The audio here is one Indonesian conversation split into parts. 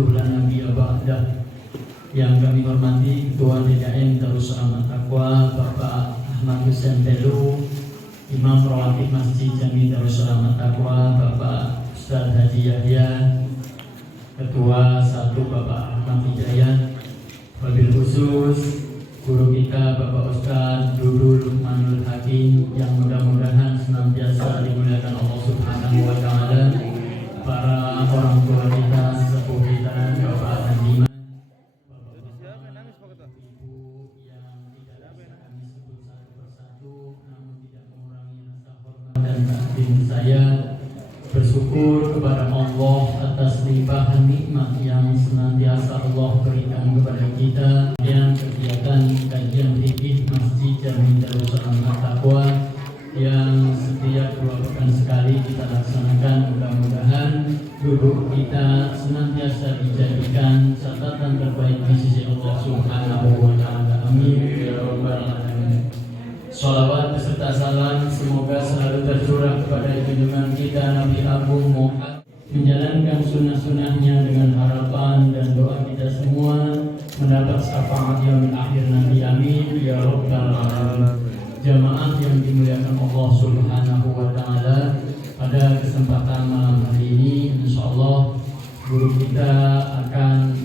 rasuluhu la nabiyya ba'dah. Yang kami hormati Ketua DKM Darus Rahmat Taqwa Bapak Ahmad Hussein Telu, Imam Rawatib Masjid Jami Darus Rahmat Taqwa Bapak Ustaz Haji Yahya, Ketua 1 Bapak Ahmad Hidayat, wabil khusus guru kita Bapak Ustaz Dudul Lukmanul Hakim yang mudah-mudahan senantiasa dimuliakan Allah Subhanahu wa Ta'ala, para orang tua kita, sepuh kita, Bapak Haji Ibu yang tidak bisa kami sebut satu persatu, namun tidak mengurangi rasa hormat dan takdim saya bersyukur kepada Allah atas limpahan nikmat yang senantiasa Allah berikan kepada kita. Yang kegiatan kajian fikih Masjid Jami Darus Rahmat Taqwa yang setiap 2 pekan sekali kita laksanakan, mudah-mudahan duduk kita senantiasa dijadikan catatan terbaik di sisi Allah Subhanahu wa Ta'ala. Amin ya rabbal alamin. Sholawat beserta salam semoga selalu tercurah kepada junjungan kita Nabi Agung Muhammad, menjalankan sunnah-sunnahnya dengan harapan dan doa kita semua mendapat syafaat yaumil akhir nanti. Amin ya rabbal alamin. Jamaah yang dimuliakan Allah Subhanahu wa Ta'ala, pada kesempatan malam hari ini insyaallah guru kita akan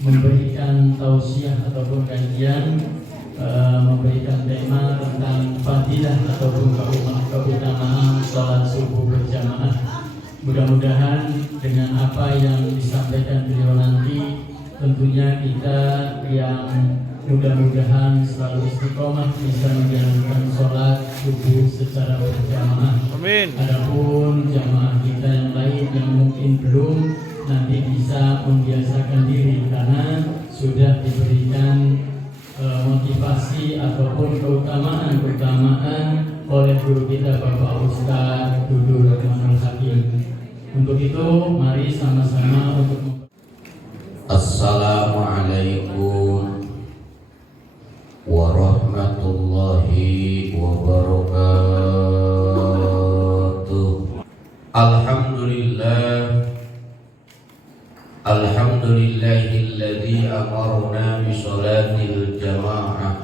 memberikan tausiah ataupun kajian, memberikan tema tentang fadilah ataupun keutamaan sholat subuh berjamaah. Mudah-mudahan dengan apa yang disampaikan beliau nanti, tentunya kita yang mudah-mudahan selalu istiqomah bisa menjalankan sholat subuh secara berjamaah. Amin. Adapun jamaah kita yang lain yang mungkin belum, nanti bisa membiasakan diri karena sudah diberikan motivasi ataupun keutamaan oleh guru kita Bapak Ustaz Dudul Lukmanul Hakim. Untuk itu mari sama-sama untuk Assalamualaikum warahmatullahi wabarakatuh. Alhamdulillahilladzi amarna bi sholatil jamaah.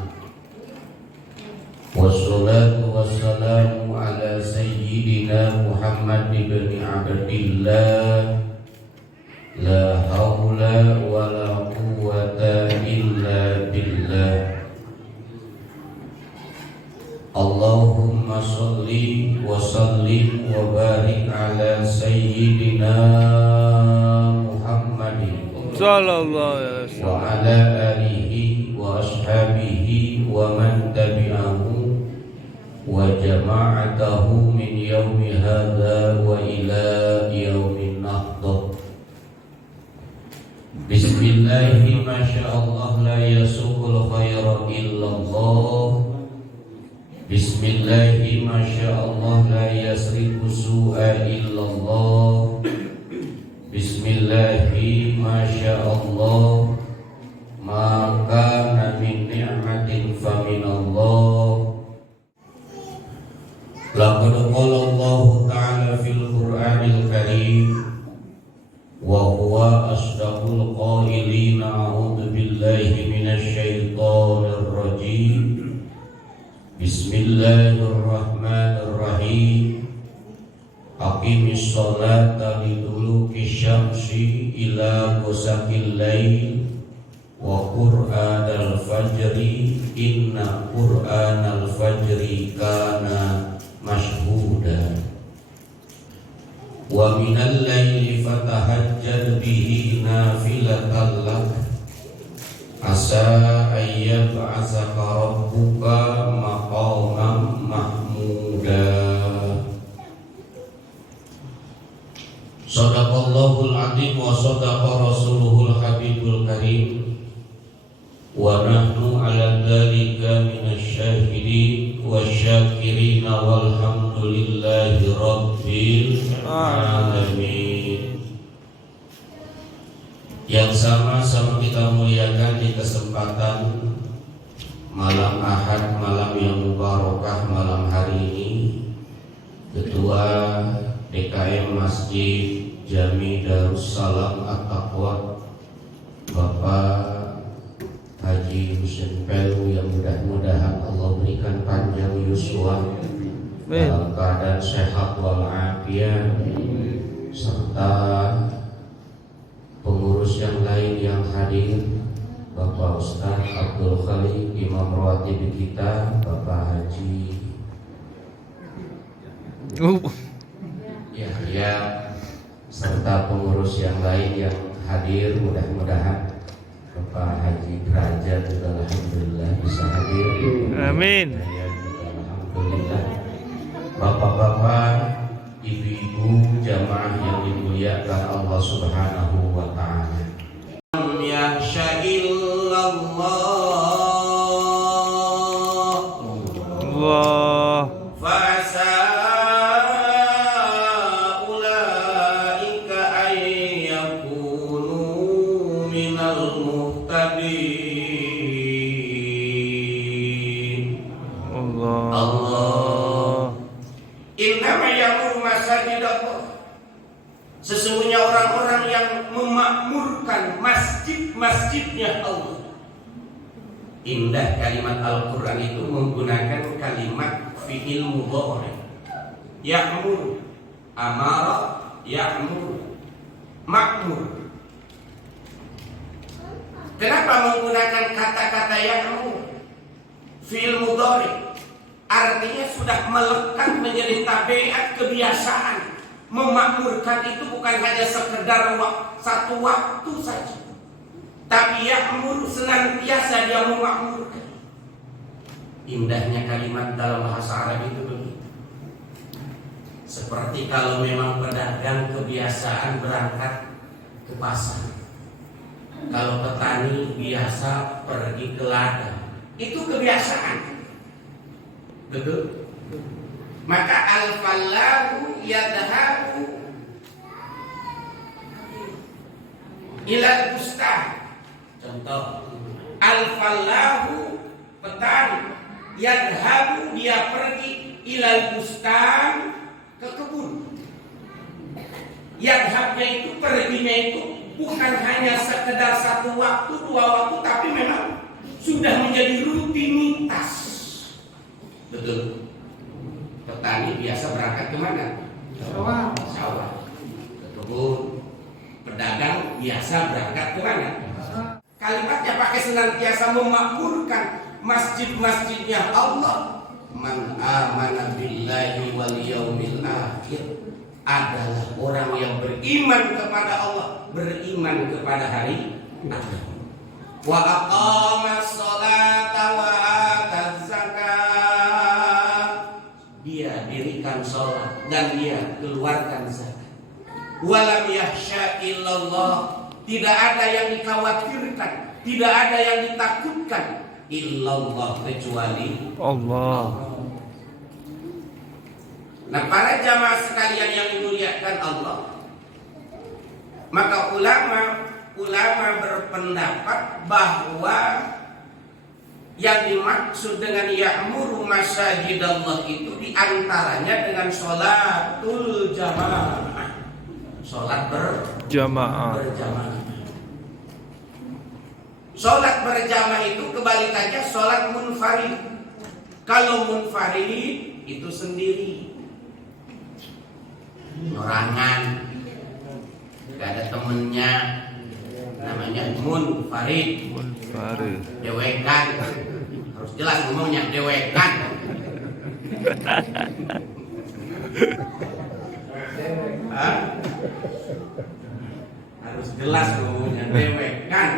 Wassalatu wassalamu ala sayyidina Muhammad ibn Abdillah. La haula wa la quwwata illa billah. Allahumma sholli wa sallim wa barik ala sayyidina Muhammadin sallallahu alaihi wasallam wa ala alihi wa ashabihi wa man tabi'ahu wa jama'atahu min yaumi hadza wa ila yaumin nahdah. Bismillahi masyaallah la yasuqul khaira illallah. Bismillahi masyaallah la yasrifu su'a illallah. Bismillahi masyaallah ma kana min ni'matin fa minallah. Laqad qala Allah ta'ala fil Qur'anil Karim wa huwa asdaqul qailin. A'udzu billahi minasy syaithanir rajim. Bismillahirrahmanirrahim. Aqimis sholata liduluki syamsi ila ghasaqil lail wa qur'anal fajri inna qur'anal fajri kana mashhuda. Wa minal laili fatahajjad bihi nafilatan lak asa ayyab'asaka rabbuka maqaman mahmuda. Shadaqallahul azim wa shadaqa rasuluhul habibul karim. Wa nahnu ala dzalika minasy syahidin wasyakirin walhamdulillahi rabbil alamin. Yang sama-sama kita muliakan di kesempatan malam Ahad, malam yang mubarakah, malam hari ini, Ketua DKM Masjid Jami Darussalam At-Taqwa, Bapak Haji Husin Pelu, yang mudah-mudahan Allah berikan panjang yuswa dalam keadaan sehat walafiat, serta pengurus yang lain yang hadir, Bapak Ustaz Abdul Khalid, Imam Rawatib kita, Bapak Haji Yahya, serta pengurus yang lain yang hadir. Mudah-mudahan Bapak Haji Derajat juga alhamdulillah bisa hadir. Amin. Saya juga alhamdulillah. Bapak-bapak, ibu-ibu, jamaah yang dimuliakan Allah Subhanahu wa taala. Allah. Sesungguhnya orang-orang yang memakmurkan masjid-masjidnya Allah. Indah kalimat Al-Quran itu menggunakan kalimat fi'il mudhari. Ya'mur, amara, ya'mur, makmur. Kenapa menggunakan kata-kata ya'mur? Fi'il mudhari artinya sudah melekat menjadi tabiat kebiasaan. Memakmurkan itu bukan hanya sekedar satu waktu saja, tapi ya'mur senantiasa dia memakmurkan. Indahnya kalimat dalam bahasa Arab itu begitu. Seperti kalau memang pedagang kebiasaan berangkat ke pasar, kalau petani biasa pergi ke ladang, itu kebiasaan. Betul? Maka al-fallahu yadhabu ilal bustan. Contoh, al-fallahu petani, yadhabu dia pergi, ilal bustan ke kebun. Yadhabnya itu, perginya itu bukan hanya sekedar satu waktu, dua waktu, tapi memang sudah menjadi rutinitas. Betul. Petani biasa berangkat kemana? Sawah. Ke kebun. Pedagang biasa berangkat kemana? Kalimatnya pakai senantiasa memakmurkan masjid-masjidnya Allah. Man amana billahi wal yaumil akhir adalah orang yang beriman kepada Allah, beriman kepada hari akhir. Wa aqamas sholata wa ataz zakat. Dia dirikan sholat dan dia keluarkan zakat. Walam yakhsha illallah, tidak ada yang dikhawatirkan, tidak ada yang ditakutkan illallah kecuali Allah. Nah, para jamaah sekalian yang dimuliakan Allah, maka ulama berpendapat bahwa yang dimaksud dengan ya'muru masajidallah itu diantaranya dengan sholatul jamaah, sholat berjamaah. Sholat berjamaah itu kebalikannya sholat munfarid. Kalau munfarid itu sendiri, orangan, gak ada temennya, namanya munfarid. Dewekan, harus jelas ngomongnya, dewekan. Harus jelas ngomongnya, dewekan,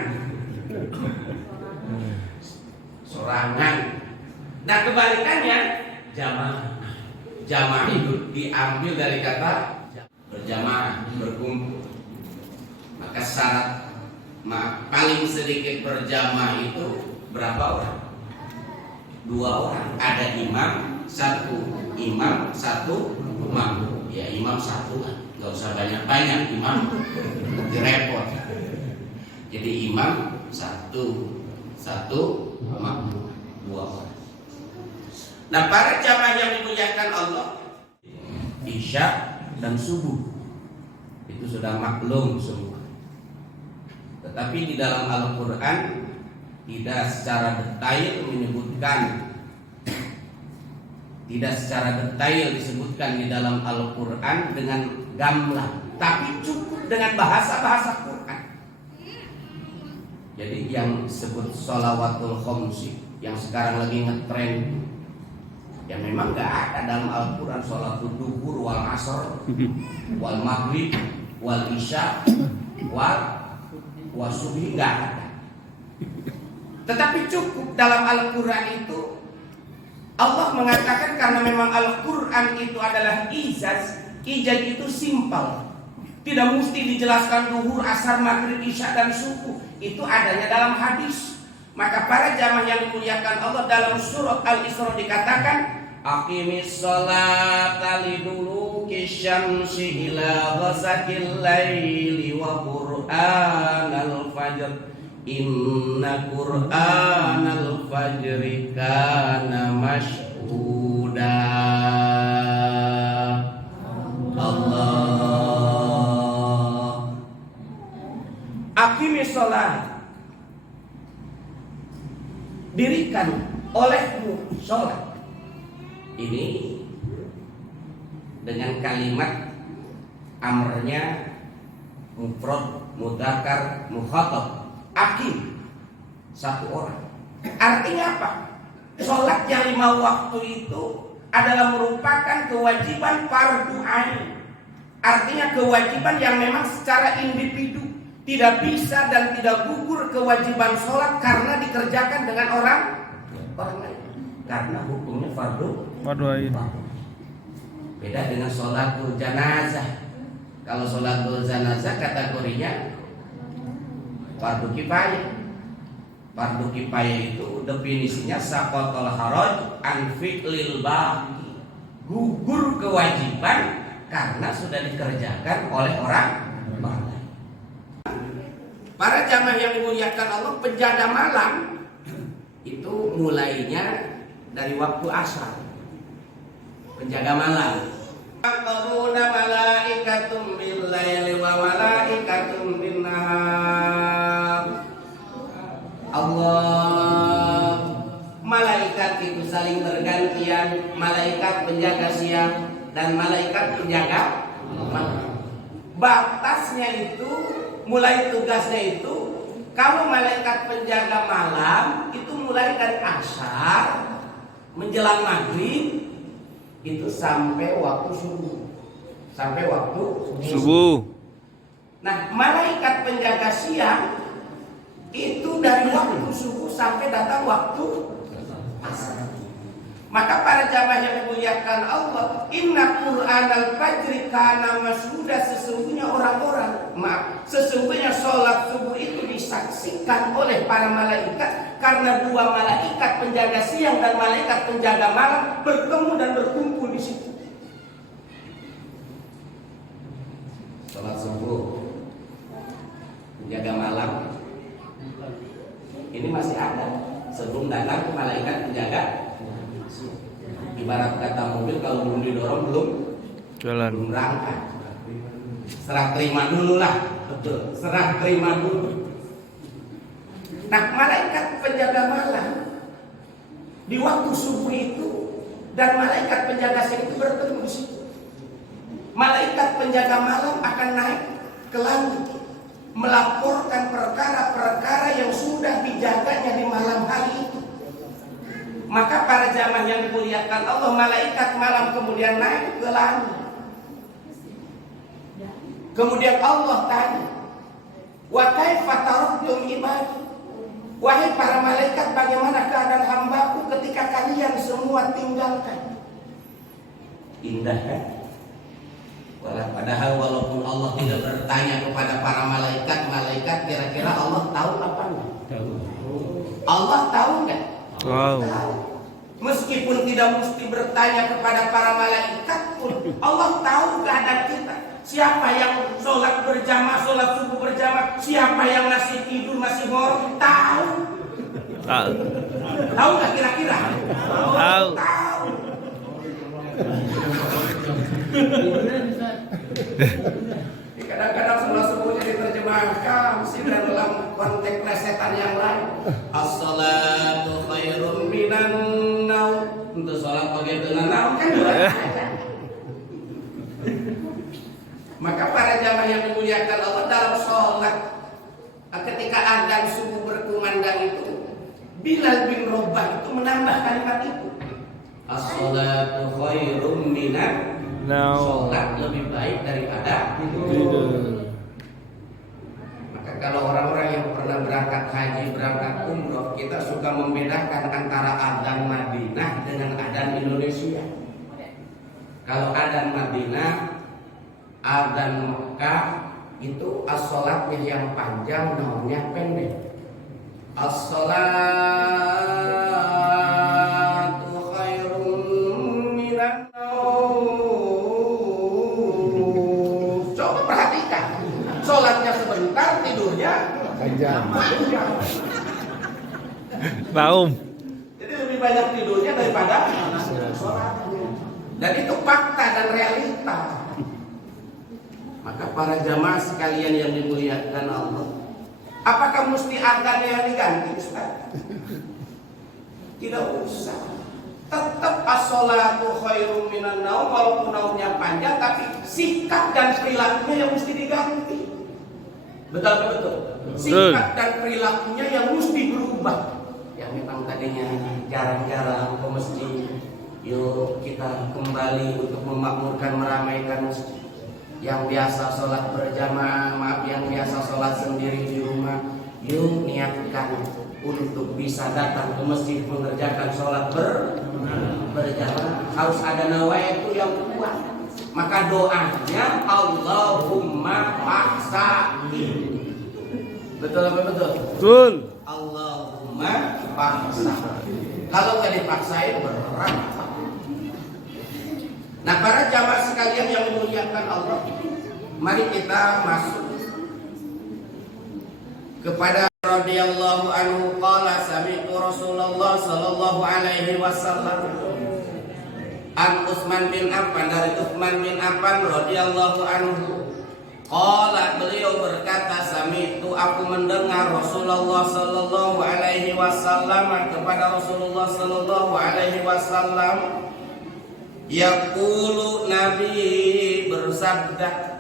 sorangan. Nah, kebalikannya jamaah. Jamaah itu diambil dari kata berjamaah, berkumpul. Maka syarat paling sedikit berjamaah itu berapa orang? 2 orang. Ada imam satu makmum. Ya, imam satu lah, nggak usah banyak-banyak imam, nanti repot. Jadi imam satu makmum 2 orang. Nah, para jamaah yang dimuliakan Allah, isya dan subuh Itu sudah maklum semua. Tetapi di dalam Al-Quran tidak secara detail menyebutkan, tidak secara detail disebutkan di dalam Al-Quran dengan gamblang, tapi cukup dengan bahasa-bahasa Quran. Jadi yang disebut sholawatul khomsi yang sekarang lagi ngetrend, ya memang nggak ada dalam Al-Quran sholatul duhur wal asr wal maghrib wal isya wal subhi, nggak ada. Tetapi cukup dalam Al-Quran itu Allah mengatakan karena memang Al-Quran itu adalah ijaz itu simpel. Tidak mesti dijelaskan duhur, asar, maghrib, isya dan subuh. Itu adanya dalam hadis. Maka para jamaah yang dimuliakan Allah, dalam surat Al-Isra dikatakan aqimis sholata liduluki syamsi ila ghasaqil laili wa qur'anal fajr inna qur'anal fajri kana mashhuda. Allah. Aqimis sholat, dirikan olehmu sholat. Ini dengan kalimat amrnya mufrad, mudzakkar, mukhatab. Aqim, satu orang. Artinya apa? Sholat yang 5 waktu itu adalah merupakan kewajiban fardu ain. Artinya kewajiban yang memang secara individu tidak bisa dan tidak gugur kewajiban sholat karena dikerjakan dengan orang lain. Karena hukumnya fardu ain. Beda dengan sholatul janazah. Kalau sholatul janazah kategorinya fardu kifayah. Fardu kifayah itu definisinya saqatul haraj an fi'lil baqi. Gugur kewajiban karena sudah dikerjakan oleh orang lain. Para jamaah yang dimuliakan Allah, penjaga malam itu mulainya dari waktu asar. Penjaga malam. Yaquluna malaikatum bil laili wa malaikatum bin nahar. Allah, malaikat itu saling bergantian, malaikat penjaga siang dan malaikat penjaga malam. Batasnya itu, mulai tugasnya itu, kalau malaikat penjaga malam itu mulai dari asar menjelang maghrib itu sampai waktu subuh, sampai waktu subuh. Nah, malaikat penjaga siang itu dari waktu subuh sampai datang waktu asar. Maka para jamaah yang dimuliakan Allah, inna qur'anal fajri kana mashhuda, sesungguhnya sesungguhnya sholat subuh itu disaksikan oleh para malaikat karena 2 malaikat penjaga siang dan malaikat penjaga malam bertemu dan berkumpul di situ. Sholat subuh, penjaga malam ini masih ada sebelum datang malaikat penjaga. Ibarat kata mobil kalau belum didorong belum berangkat. Serah terima dulu lah, betul. Serah terima dulu. Nah, malaikat penjaga malam di waktu subuh itu dan malaikat penjaga siang itu bertemu di situ. Malaikat penjaga malam akan naik ke langit melaporkan perkara-perkara yang sudah dijaganya di malam hari itu. Maka para jamaah yang dimuliakan Allah, malaikat malam kemudian naik ke langit. Kemudian Allah tanya, wa kaifa taraktum ibadi? Wahai para malaikat, bagaimana keadaan hambaku ketika kalian semua tinggalkan? Indah kan? Padahal walaupun Allah tidak bertanya kepada para malaikat, kira-kira Allah tahu apa enggak? Tahu. Allah tahu enggak? Wow. Tahu. Meskipun tidak mesti bertanya kepada para malaikat pun, Allah tahu keadaan kita. Siapa yang sholat berjamaah, sholat subuh berjamaah, siapa yang masih tidur, masih ngorok, tahu. Tahu. Tahu nggak kira-kira? Tahu. Tahu. Kadang dalam konteks plesetan yang lain. As-salatu khairum minan naum. Untuk sholat pakai dengan naum kan maka para jamaah yang dimuliakan Allah dalam sholat ketika adzan subuh berkumandang itu, Bilal bin Rabah itu menambah kalimat itu. As-salatu khairum minan naum. Sholat lebih baik daripada tidur. Maka kalau orang-orang yang pernah berangkat haji, berangkat umroh, kita suka membedakan antara adzan Madinah dengan adzan Indonesia. Kalau adzan Madinah, adzan Mekah itu as-sholatnya yang panjang, naumnya pendek. As-sholatu khairum minan naum. Coba perhatikan, sholatnya sebentar, tidurnya panjang. Naum. Jadi lebih banyak tidurnya daripada sholatnya. Dan itu fakta dan realita. Maka para jamaah sekalian yang dimuliakan Allah, apakah mesti adzannya yang diganti, Ustaz? Tidak usah. Tetap as-sholatu khairum minan naum, walaupun naumnya panjang, tapi sikap dan perilakunya yang mesti diganti. Betul apa betul? Sikap dan perilakunya yang mesti berubah. Yang memang tadinya jarang-jarang ke masjid, yuk kita kembali untuk memakmurkan, meramaikan masjid. Yang biasa sholat berjamaah, maaf, yang biasa sholat sendiri di rumah, yuk niatkan untuk bisa datang ke masjid mengerjakan sholat berjamaah. Harus ada nawaitu yang kuat. Maka doanya Allahumma paksain. Betul apa betul? Betul. Allahumma paksain. Kalau nggak dipaksain berat. Nah, para jamaah sekalian yang memuliakan Allah, mari kita masuk kepada radhiyallahu anhu qala sami'tu Rasulullah sallallahu alaihi wasallam an Utsman bin Affan, dari Utsman bin Affan radhiyallahu anhu qala, beliau berkata, sami'tu, aku mendengar Rasulullah sallallahu alaihi wasallam, kepada Rasulullah sallallahu alaihi wasallam yaqulu, Nabi bersabda,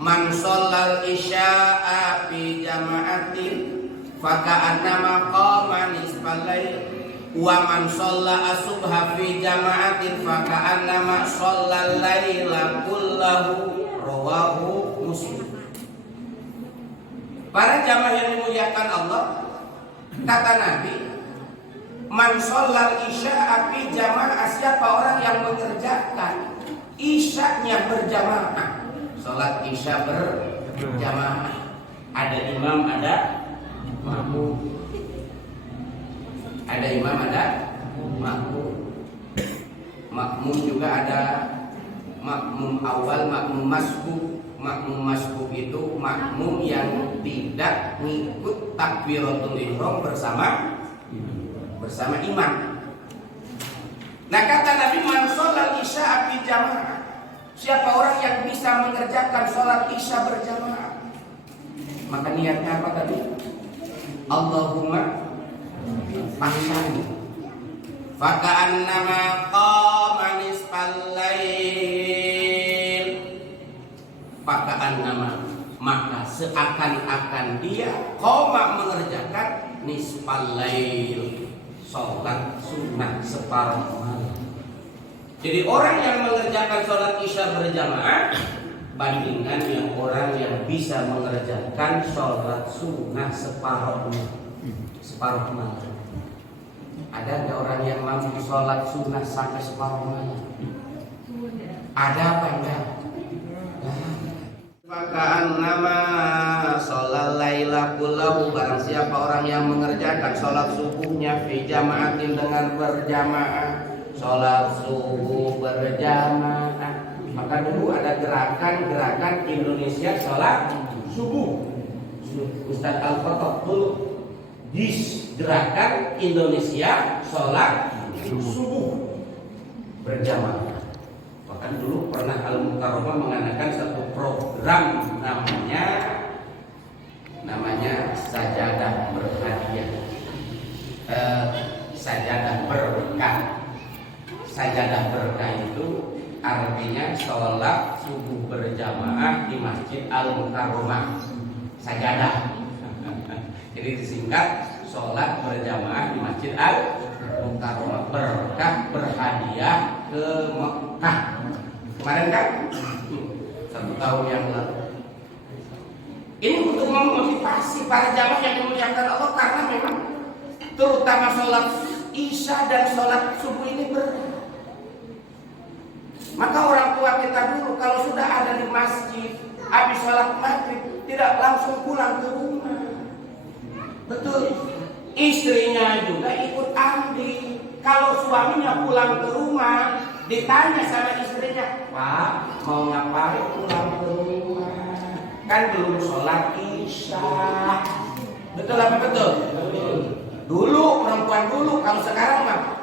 man shallal isya'a fi jama'atin faka'annama qama nisfal lail wa man shalla as-subha fi jama'atin faka'annama shallal laila kullahu, rawahu Muslim. Para jamaah yang dimuliakan Allah, kata Nabi, man shallal isya'a fi jamaah, siapa orang yang mengerjakan isya'nya berjamaah. Salat isya berjamaah, ada imam, ada makmum. Ada imam, ada makmum. Makmum juga ada makmum awal, makmum masbuk. Makmum masbuk itu makmum yang tidak ngikut takbiratul ihram bersama imam. Nah, kata Nabi, man shallal isya fi jamaah, siapa orang yang bisa mengerjakan sholat isya berjamaah. Maka niatnya apa tadi? Allahumma paksain. Faka'annama qama nisfal lail. Faka'annama, maka seakan-akan dia qama mengerjakan nisfal lail, sholat sunnah separuh malam. Jadi orang yang mengerjakan sholat isya berjamaah bandingkan yang orang yang bisa mengerjakan sholat sunnah separuh malam. Ada nggak orang yang mampu sholat sunnah sampai separuh malam? Ada apa enggak? Maka nama sholat laila kullahu, barang siapa orang yang mengerjakan sholat subuhnya fi jama'atin, dengan berjamaah, sholat subuh berjamaah. Maka dulu ada gerakan Indonesia sholat subuh. Ustadz Al-Fatah dulu gerakan Indonesia sholat subuh berjamaah. Bahkan dulu pernah Al-Mukarramah mengadakan satu program namanya sajadah berkah itu artinya sholat subuh berjamaah di Masjid Al-Mukarramah. Sajadah. Jadi disingkat sholat berjamaah di Masjid Al-Mukarramah, berkah berhadiah ke Mekah. Kemarin kan 1 tahun yang lalu. Ini untuk memotivasi para jamaah yang dimuliakan Allah, karena memang terutama sholat Isya dan sholat subuh ini berkah. Maka orang tua kita dulu kalau sudah ada di masjid habis sholat maghrib tidak langsung pulang ke rumah. Betul. Istrinya juga ikut ambil. Kalau suaminya pulang ke rumah ditanya sama istrinya, "Pak, mau ngapain pulang ke rumah? Kan belum sholat Isya." Betul apa betul? Dulu perempuan dulu, kalau sekarang mah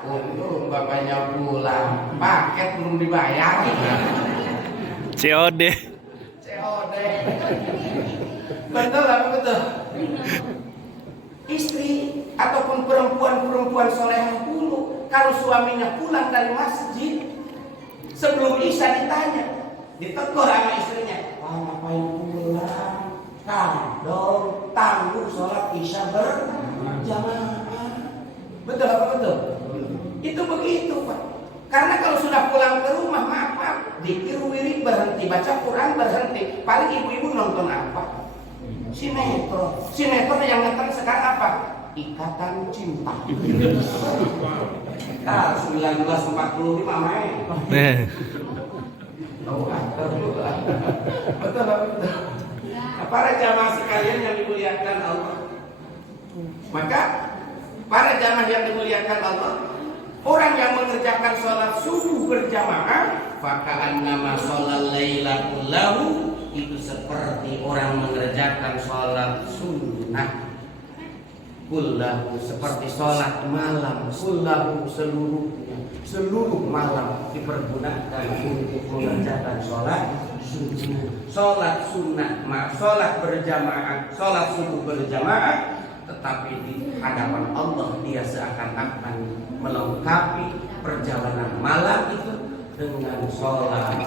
bapaknya pulang, paket belum dibayar. COD. Betul apa betul? Istri ataupun perempuan solehah dulu, kalau suaminya pulang dari masjid sebelum Isya ditanya, ditegur sama istrinya, "Wah, ngapain pulang? Dong, tangguh sholat Isya berjamaah." Betul apa betul? Itu begitu, Pak. Karena kalau sudah pulang ke rumah, maaf, zikir wirid berhenti, baca Quran berhenti. Paling ibu-ibu nonton apa? Sinetron. Sinetron yang ngetren sekarang apa? Ikatan Cinta. Nah, 1945 main. Betul apa betul? Para jamaah sekalian yang dimuliakan Allah, maka para jamaah yang dimuliakan Allah, orang yang mengerjakan sholat subuh berjamaah, faka'annama sholal laila kullahu, itu seperti orang mengerjakan sholat sunnah kullahu, seperti sholat malam kullahu, seluruh malam dipergunakan untuk mengerjakan sholat sunnah. Sholat sunnah, sholat berjamaah, sholat subuh berjamaah, tetapi di hadapan Allah dia seakan-akan melengkapi perjalanan malam itu dengan sholat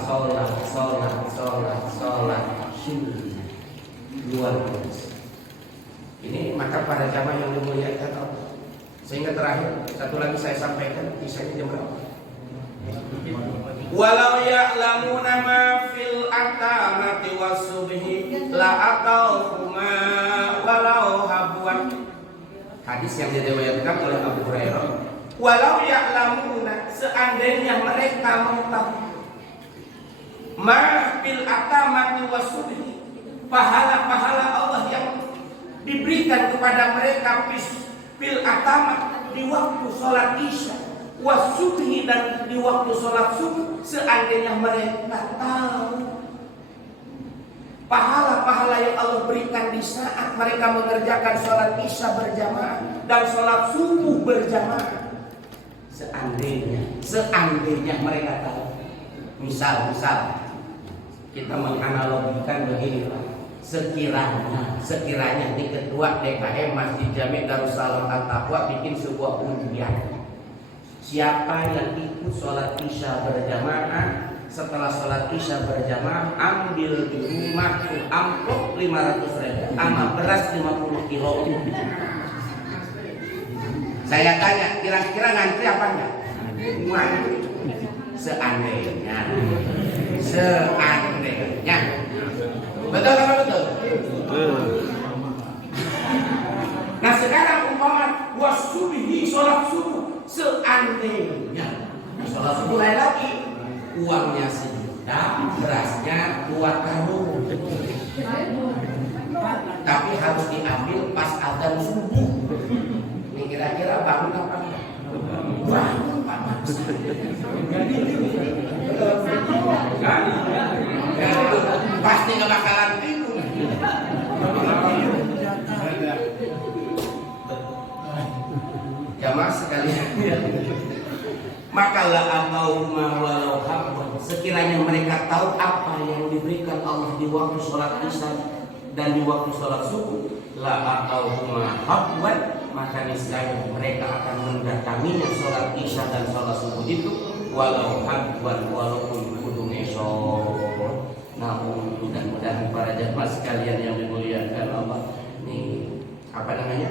sunnah. Luar biasa. Ini maka para jamaah yang dimuliakan Allah. Sehingga terakhir satu lagi saya sampaikan, kisahnya jam berapa? Walau ya'lamuna ma fil atamati wasubhi la atawhuma walau habwan. Hadis yang diriwayatkan oleh Abu Hurairah. Walau ya'lamuna, seandainya mereka mengetahui ma fil atamati wasubhi, pahala-pahala Allah yang diberikan kepada mereka fil atamat, di waktu sholat Isya, wasubhi, dan di waktu sholat subuh, seandainya mereka tahu pahala-pahala yang Allah berikan di saat mereka mengerjakan sholat Isya berjamaah dan sholat subuh berjamaah, seandainya mereka tahu. Misal kita menganalogikan begini, Pak. Sekiranya di ketua DKM Masjid Jami Darussalam Al-Taqwa bikin sebuah undian, siapa yang ikut sholat Isya berjamaah, setelah sholat Isya berjamaah ambil di rumah amplop 500.000 sama beras 50 kilo. Saya tanya, kira-kira ngantri apa enggak? Ngantri. Seandainya. Betul apa betul? Nah sekarang umpama wasubihi, sholat subuh, seandainya sholat subuh lagi, uangnya sejuta, berasnya 2 karung, tapi harus diambil pas adzan subuh. Ini kira-kira bangun apa enggak? Bangun, Pak. Pasti nggak bakalan tidur. Jamaah sekalian, maka la atauhuma walau habban, sekiranya mereka tahu apa yang diberikan Allah di waktu sholat Isya dan di waktu sholat subuh, la atauhuma habban, maka niscaya mereka akan mendatanginya sholat Isya dan sholat subuh itu walau habwan walaupun kudu ngesor. Namun mudah-mudahan para jamaah sekalian yang dimuliakan Allah, nih apa namanya?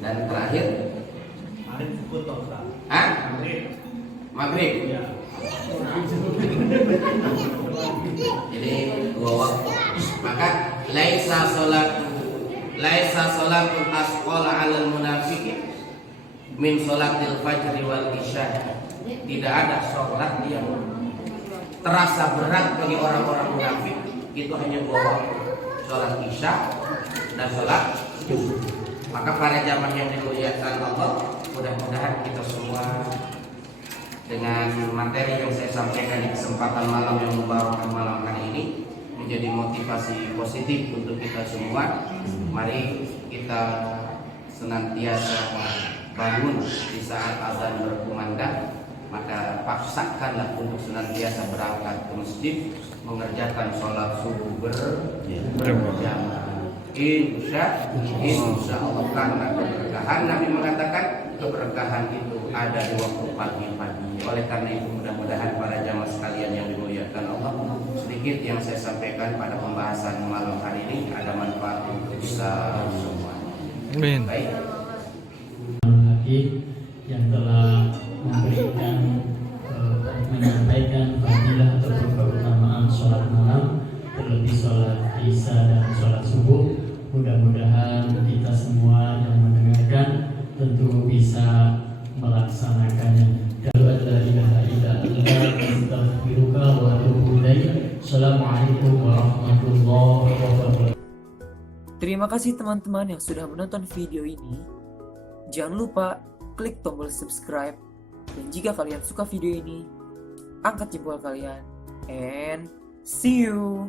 Dan terakhir maghrib. Jadi 2 waktu. Maka laisa salatul asqala 'alal munafiqin min salatil fajri wal isya. Tidak ada sholat yang terasa berat bagi orang-orang munafik, itu hanya 2 waktu, sholat isya dan sholat subuh. Maka para jamaah yang dimuliakan Allah, mudah-mudahan kita semua dengan materi yang saya sampaikan di kesempatan malam yang mubarak malam hari ini menjadi motivasi positif untuk kita semua. Mari kita senantiasa bangun di saat azan berkumandang, maka paksakanlah untuk senantiasa berangkat ke masjid mengerjakan sholat subuh berjamaah. Insya Allah, karena keberkahan Nabi mengatakan keberkahan itu ada di waktu pagi-pagi. Oleh karena itu mudah-mudahan para jamaah sekalian yang dimuliakan Allah, sedikit yang saya sampaikan pada pembahasan malam hari ini ada manfaat untuk kita semua. Amin. Baik. Hakim yang telah memberikan menyampaikan fadilah atau keutamaan sholat malam, terlebih sholat isya dan sholat subuh. Mudah-mudahan kita semua yang mendengarkan tentu bisa melaksanakannya. Assalamualaikum warahmatullahi wabarakatuh. Terima kasih teman-teman yang sudah menonton video ini. Jangan lupa klik tombol subscribe. Dan jika kalian suka video ini, angkat jempol kalian. And see you.